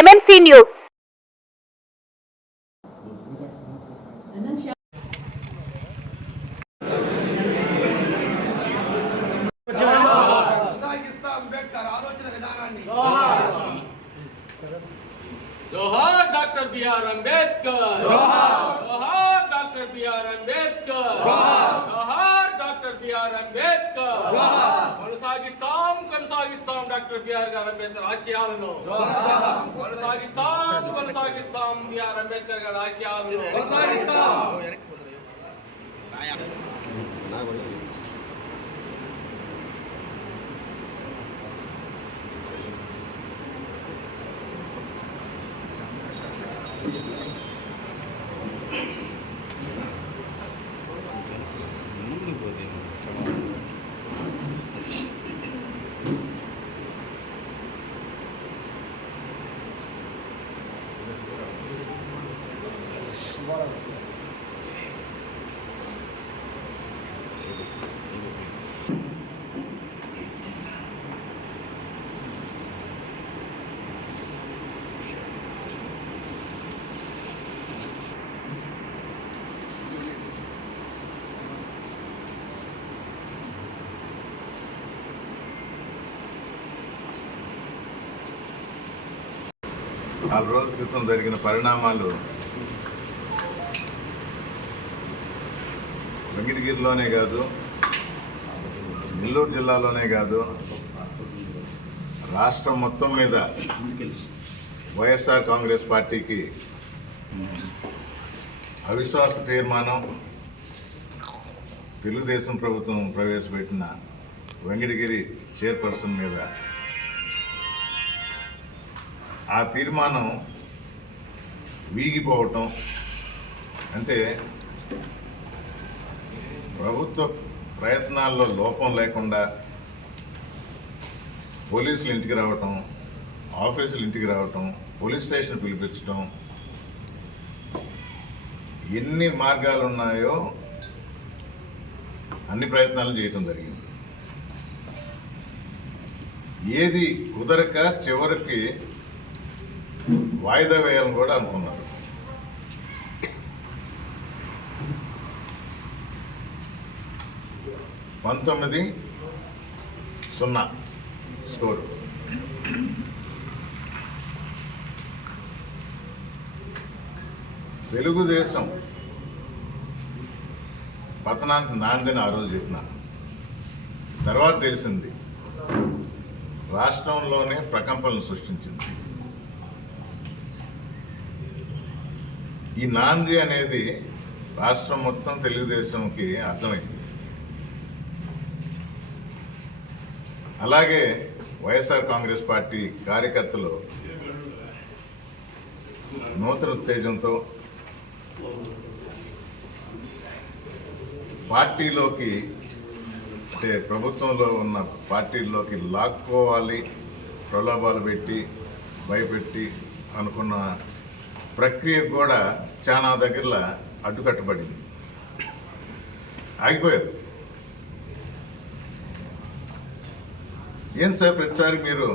MNC News. जोहार doctor B.R. Ambedkar, जोहार doctor B.R. Ambedkar, जोहार डॉक्टर B.R. अम्बेडकर, కొనసాగిస్తాం డాక్టర్ B.R. అంబేద్కర్ ఆశయాలను, కొనసాగిస్తాం B.R. అంబేద్కర్ గారి ఆశయాలను. నాలుగు రోజుల క్రితం జరిగిన పరిణామాలు వెంకటగిరిలోనే కాదు, నెల్లూరు జిల్లాలోనే కాదు, రాష్ట్రం మొత్తం మీద వైఎస్ఆర్ కాంగ్రెస్ పార్టీకి అవిశ్వాస తీర్మానం తెలుగుదేశం ప్రభుత్వం ప్రవేశపెట్టిన వెంకటగిరి చైర్పర్సన్ మీద ఆ తీర్మానం వీగిపోవటం అంటే ప్రభుత్వ ప్రయత్నాల్లో లోపం లేకుండా పోలీసులు ఇంటికి రావటం, ఆఫీసులు ఇంటికి రావటం, పోలీస్ స్టేషన్ పిలిపించడం, ఎన్ని మార్గాలు ఉన్నాయో అన్ని ప్రయత్నాలు చేయటం జరిగింది. ఏది కుదరక చివరికి వాయిదా వేయాలని కూడా అనుకున్నారు. $19-0 స్కోరు. తెలుగుదేశం పతనానికి నాందిని ఆ రోజు చెప్పిన తర్వాత తెలిసింది రాష్ట్రంలోనే ప్రకంపనలు సృష్టించింది. ఈ నాంది అనేది రాష్ట్రం మొత్తం తెలుగుదేశంకి అర్థమైంది. అలాగే వైఎస్ఆర్ కాంగ్రెస్ పార్టీ కార్యకర్తలు నూతన ఉత్తేజంతో పార్టీలోకి, అంటే ప్రభుత్వంలో ఉన్న పార్టీల్లోకి లాక్కోవాలి, ప్రలోభాలు పెట్టి భయపెట్టి అనుకున్న ప్రక్రియ కూడా చాలా దగ్గరలో అడ్డుకట్టబడింది, ఆగిపోయారు. ఏం సార్ ప్రతిసారి మీరు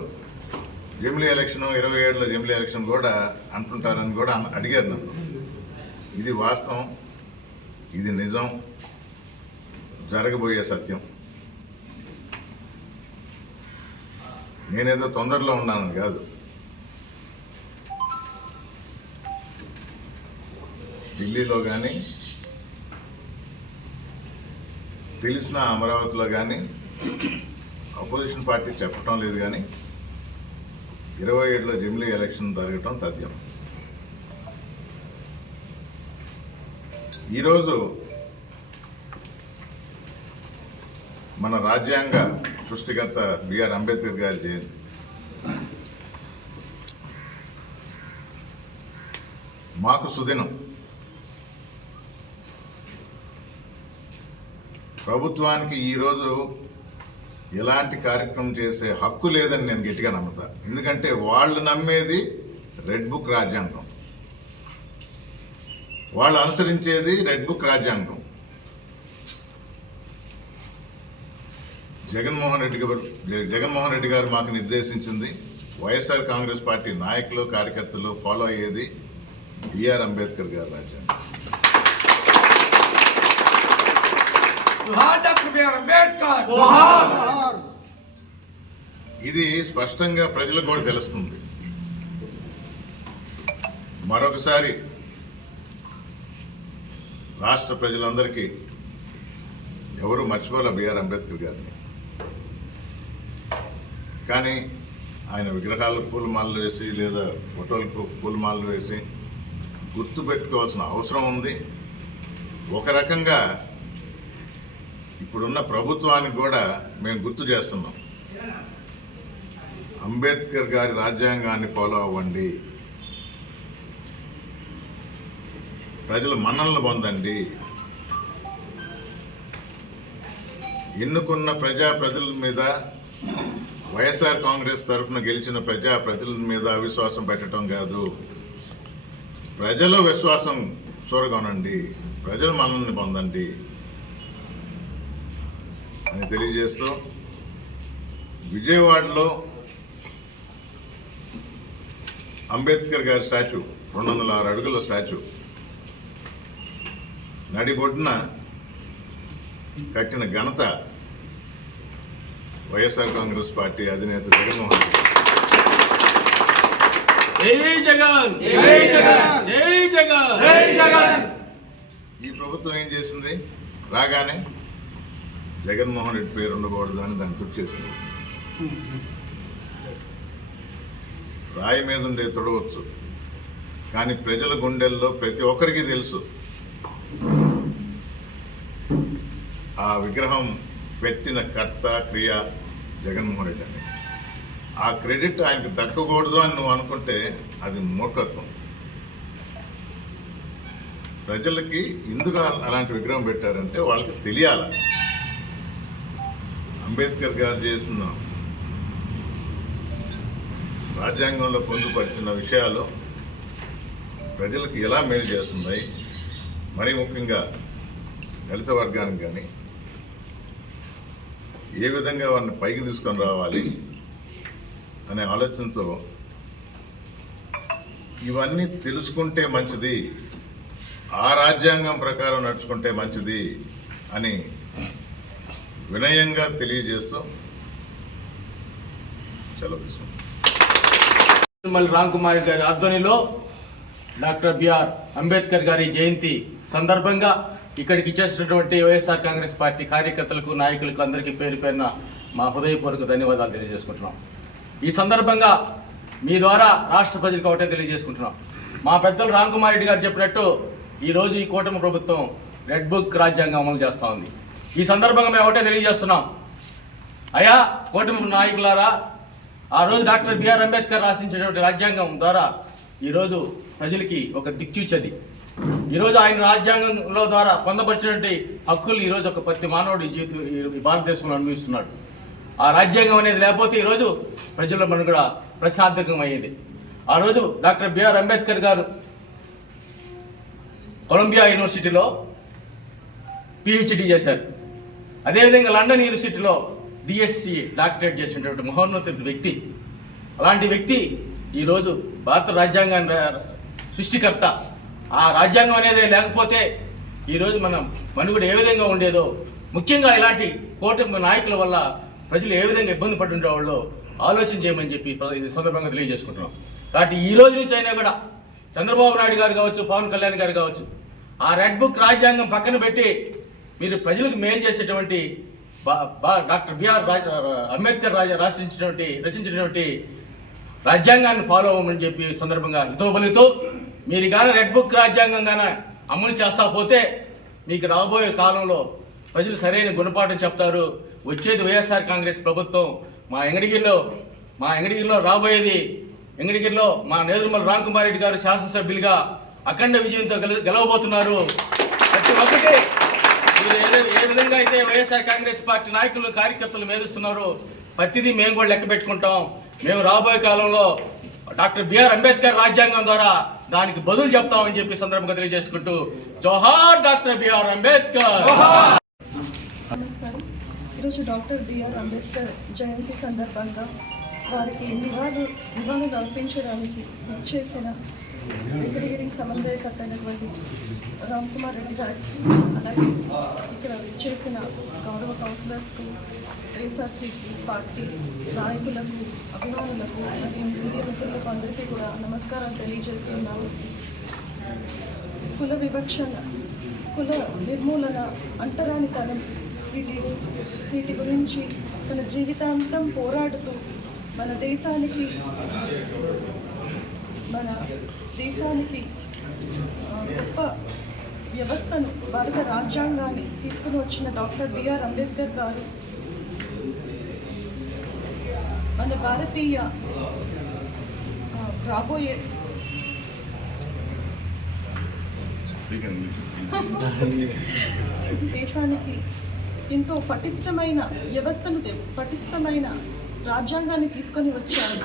జమిలీ ఎలక్షన్ 27లో జమిలీ ఎలక్షన్ కూడా అంటుంటారని కూడా అడిగారు నన్ను. ఇది వాస్తవం, ఇది నిజం, జరగబోయే సత్యం. నేనేదో తొందరలో ఉన్నానని కాదు. ఢిల్లీలో కానీ, తెలిసిన అమరావతిలో కానీ అపోజిషన్ పార్టీ చెప్పటం లేదు, కానీ 27లో జమిలీ ఎలక్షన్ జరగటం తథ్యం. ఈరోజు మన రాజ్యాంగ సృష్టికర్త B.R. అంబేద్కర్ గారి జయంతి. మాకు సుదినం. ప్రభుత్వానికి ఈరోజు ఎలాంటి కార్యక్రమం చేసే హక్కు లేదని నేను గట్టిగా నమ్ముతా. ఎందుకంటే వాళ్ళు నమ్మేది రెడ్ బుక్ రాజ్యాంగం, వాళ్ళు అనుసరించేది రెడ్ బుక్ రాజ్యాంగం. జగన్మోహన్ రెడ్డి గారు మాకు నిర్దేశించింది వైఎస్ఆర్ కాంగ్రెస్ పార్టీ నాయకులు కార్యకర్తలు ఫాలో అయ్యేది బిఆర్ అంబేద్కర్ గారి రాజ్యాంగం. ఇది స్పష్టంగా ప్రజలకు కూడా తెలుస్తుంది. మరొకసారి రాష్ట్ర ప్రజలందరికీ ఎవరు మర్చిపోలే బిఆర్ అంబేద్కర్ గారిని. కానీ ఆయన విగ్రహాలకు పూలమాలలు వేసి లేదా ఫోటోలకు పూలమాలలు వేసి గుర్తు పెట్టుకోవాల్సిన అవసరం ఉంది. ఒక రకంగా ఇప్పుడున్న ప్రభుత్వానికి కూడా మేము గుర్తు చేస్తున్నాం, అంబేద్కర్ గారి రాజ్యాంగాన్ని ఫాలో అవ్వండి, ప్రజల మన్ననలు పొందండి, ఎన్నుకున్న ప్రజల మీద వైఎస్ఆర్ కాంగ్రెస్ తరఫున గెలిచిన ప్రజల మీద అవిశ్వాసం పెట్టడం కాదు, ప్రజల విశ్వాసం చూరగొనండి, ప్రజల మన్ననని పొందండి అని తెలియజేస్తూ విజయవాడలో అంబేద్కర్ గారి స్టాచ్యూ 206 అడుగుల స్టాచ్యూ నడిబొడ్డున కట్టిన ఘనత వైఎస్ఆర్ కాంగ్రెస్ పార్టీ అధినేత జగన్మోహన్ రెడ్డి. ఈ ప్రభుత్వం ఏం చేసింది? రాగానే జగన్మోహన్ రెడ్డి పేరు ఉండకూడదు అని దాన్ని తుడి చేసింది. రాయి మీద ఉండే తొడవచ్చు, కానీ ప్రజల గుండెల్లో ప్రతి ఒక్కరికి తెలుసు ఆ విగ్రహం పెట్టిన కర్త క్రియ జగన్మోహన్ రెడ్డి అని. ఆ క్రెడిట్ ఆయనకు దక్కకూడదు అని నువ్వు అనుకుంటే అది మూర్ఖత్వం. ప్రజలకి ఎందుకు అలాంటి విగ్రహం పెట్టారంటే వాళ్ళకి తెలియాలి అంబేద్కర్ గారు చేసిన రాజ్యాంగంలో పొందుపరిచిన విషయాలు ప్రజలకు ఎలా మేలు చేస్తున్నాయి, మరీ ముఖ్యంగా దళిత వర్గానికి కానీ ఏ విధంగా వారిని పైకి తీసుకొని రావాలి అనే ఆలోచనతో ఇవన్నీ తెలుసుకుంటే మంచిది, ఆ రాజ్యాంగం ప్రకారం నడుచుకుంటే మంచిది అని వినయంగా తెలియజేస్తూ సెలవు తీసుకుంటాం. రామ్ కుమార్ గారి ఆధ్వర్యంలో డాక్టర్ బిఆర్ అంబేద్కర్ గారి జయంతి సందర్భంగా ఇక్కడికి ఇచ్చేసినటువంటి వైఎస్ఆర్ కాంగ్రెస్ పార్టీ కార్యకర్తలకు, నాయకులకు అందరికీ పేరు పేరున మా హృదయపూర్వక ధన్యవాదాలు తెలియజేసుకుంటున్నాం. ఈ సందర్భంగా మీ ద్వారా రాష్ట్ర ప్రజలకు ఒకటే తెలియజేసుకుంటున్నాం, మా పెద్దలు రామ్ కుమార్ రెడ్డి గారు చెప్పినట్టు ఈరోజు ఈ కూటమి ప్రభుత్వం రెడ్ బుక్ రాజ్యాంగం అమలు చేస్తూ ఉంది. ఈ సందర్భంగా మేము ఒకటే తెలియజేస్తున్నాం, అయా కూటమి నాయకులారా, ఆ రోజు డాక్టర్ బిఆర్ అంబేద్కర్ రాసించినటువంటి రాజ్యాంగం ద్వారా ఈరోజు ప్రజలకి ఒక దిక్చూచది. ఈరోజు ఆయన రాజ్యాంగంలో ద్వారా పొందపరిచినటువంటి హక్కులు ఈరోజు ఒక ప్రతి మానవుడి ఈ భారతదేశంలో అనుభవిస్తున్నాడు. ఆ రాజ్యాంగం అనేది లేకపోతే ఈరోజు ప్రజల్లో మనం కూడా ప్రశ్నార్థకం అయ్యేది. ఆ రోజు డాక్టర్ బిఆర్ అంబేద్కర్ గారు కొలంబియా యూనివర్సిటీలో పిహెచ్డి చేశారు. అదేవిధంగా లండన్ యూనివర్సిటీలో డిఎస్సి డాక్టరేట్ చేసినటువంటి మహోన్నత వ్యక్తి. అలాంటి వ్యక్తి ఈరోజు భారత రాజ్యాంగాన్ని సృష్టికర్త. ఆ రాజ్యాంగం అనేది లేకపోతే ఈరోజు మనం మనుగడ ఏ విధంగా ఉండేదో, ముఖ్యంగా ఇలాంటి కూటమి నాయకుల వల్ల ప్రజలు ఏ విధంగా ఇబ్బంది పడుతుండేవాళ్ళో ఆలోచన చేయమని చెప్పి ఈ సందర్భంగా తెలియజేసుకుంటున్నాం. కాబట్టి ఈ రోజు నుంచి అయినా కూడా చంద్రబాబు నాయుడు గారు కావచ్చు, పవన్ కళ్యాణ్ గారు కావచ్చు, ఆ రెడ్ బుక్ రాజ్యాంగం పక్కన పెట్టి మీరు ప్రజలకు మేలు చేసేటువంటి డాక్టర్ బిఆర్ అంబేద్కర్ రచించినటువంటి రాజ్యాంగాన్ని ఫాలో అవ్వమని చెప్పి సందర్భంగా హితోబలుతూ, మీరు కానీ రెడ్ బుక్ రాజ్యాంగం కానీ అమలు చేస్తా పోతే మీకు రాబోయే కాలంలో ప్రజలు సరైన గుణపాఠం చెప్తారు. వచ్చేది వైఎస్ఆర్ కాంగ్రెస్ ప్రభుత్వం. మా ఎంగడిగిరిలో రాబోయేది, ఎంగడిగిరిలో మా నేదురుమల రామ్ కుమార్ రెడ్డి గారు శాసనసభ్యులుగా అఖండ విజయంతో గెలవబోతున్నారు. ప్రతి ఒక్కటి మీరు ఏ విధంగా అయితే వైఎస్ఆర్ కాంగ్రెస్ పార్టీ నాయకులు, కార్యకర్తలు మేలుస్తున్నారో ప్రతిదీ మేము కూడా లెక్క పెట్టుకుంటాం. మేము రాబోయే కాలంలో డాక్టర్ బిఆర్ అంబేద్కర్ రాజ్యాంగం ద్వారా దానికి బదులు చెప్తామని చెప్పి సందర్భంగా తెలియజేసుకుంటూ, జోహార్ డాక్టర్ బిఆర్ అంబేద్కర్. నమస్కారం. ఈరోజు డాక్టర్ బిఆర్ అంబేద్కర్ జయంతి సందర్భంగా వారికి నివాళులు అర్పించడానికి చేసిన వెంకటగిరి సమన్వయకర్త అయినటువంటి రామ్ కుమార్ రెడ్డి గారికి, అలాగే ఇక్కడ చేసిన గౌరవ కౌన్సిలర్స్కు, వైఎస్ఆర్సీపీ పార్టీ నాయకులకు, అభిమానులకు, మరియు మీడియా మిత్రులకు అందరికీ కూడా నమస్కారాలు తెలియజేస్తున్నాము. కుల వివక్షణ, కుల నిర్మూలన, అంటరానితనం వీటి గురించి తన జీవితాంతం పోరాడుతూ మన దేశానికి గొప్ప వ్యవస్థను, భారత రాజ్యాంగాన్ని తీసుకుని వచ్చిన డాక్టర్ బిఆర్ అంబేద్కర్ గారు మన భారతీయ రాబోయే దేశానికి ఎంతో పటిష్టమైన పటిష్టమైన రాజ్యాంగాన్ని తీసుకొని వచ్చారు.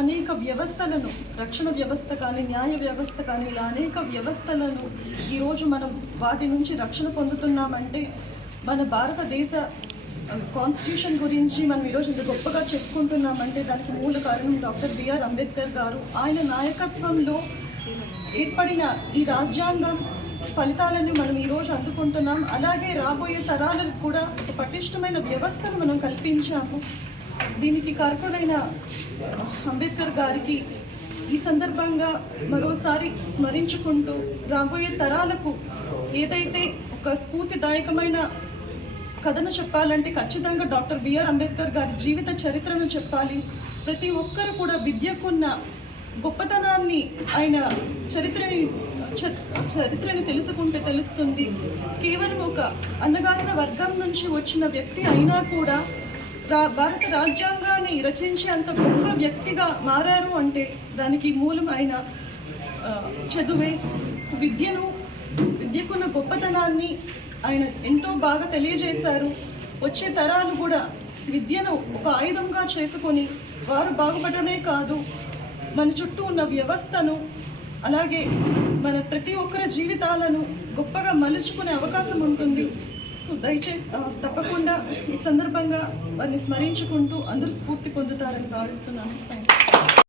అనేక వ్యవస్థలను, రక్షణ వ్యవస్థ కానీ, న్యాయ వ్యవస్థ కానీ, ఇలా అనేక వ్యవస్థలను ఈరోజు మనం వాటి నుంచి రక్షణ పొందుతున్నామంటే మన భారతదేశ కాన్స్టిట్యూషన్ గురించి మనం ఈరోజు ఇంత గొప్పగా చెప్పుకుంటున్నామంటే దానికి మూల కారణం డాక్టర్ బిఆర్ అంబేద్కర్ గారు. ఆయన నాయకత్వంలో ఏర్పడిన ఈ రాజ్యాంగం ఫలితాలను మనం ఈరోజు అందుకుంటున్నాం. అలాగే రాబోయే తరాలకు కూడా ఒక పటిష్టమైన వ్యవస్థను మనం కల్పించాము. దీనికి కారకుడైన అంబేద్కర్ గారికి ఈ సందర్భంగా మరోసారి స్మరించుకుంటూ రాబోయే తరాలకు ఏదైతే ఒక స్ఫూర్తిదాయకమైన కథను చెప్పాలంటే ఖచ్చితంగా డాక్టర్ బిఆర్ అంబేద్కర్ గారి జీవిత చరిత్రను చెప్పాలి. ప్రతి ఒక్కరు కూడా విద్యకున్న గొప్పతనాన్ని, ఆయన చరిత్రని తెలుసుకుంటే తెలుస్తుంది. కేవలం ఒక అన్నగారిన వర్గం నుంచి వచ్చిన వ్యక్తి అయినా కూడా భారత రాజ్యాంగాన్ని రచించే అంత గొప్ప వ్యక్తిగా మారారు అంటే దానికి మూలం ఆయన చదువే. విద్యకున్న గొప్పతనాన్ని ఆయన ఎంతో బాగా తెలియజేశారు. వచ్చే తరాలు కూడా విద్యను ఒక ఆయుధంగా చేసుకొని వారు బాగుపడమే కాదు, మన చుట్టూ ఉన్న వ్యవస్థను, అలాగే మన ప్రతి ఒక్కరి జీవితాలను గొప్పగా మలుచుకునే అవకాశం ఉంటుంది. సో దయచేసి తప్పకుండా ఈ సందర్భంగా వారిని స్మరించుకుంటూ అందరూ స్ఫూర్తి పొందుతారని భావిస్తున్నాను. Thank you.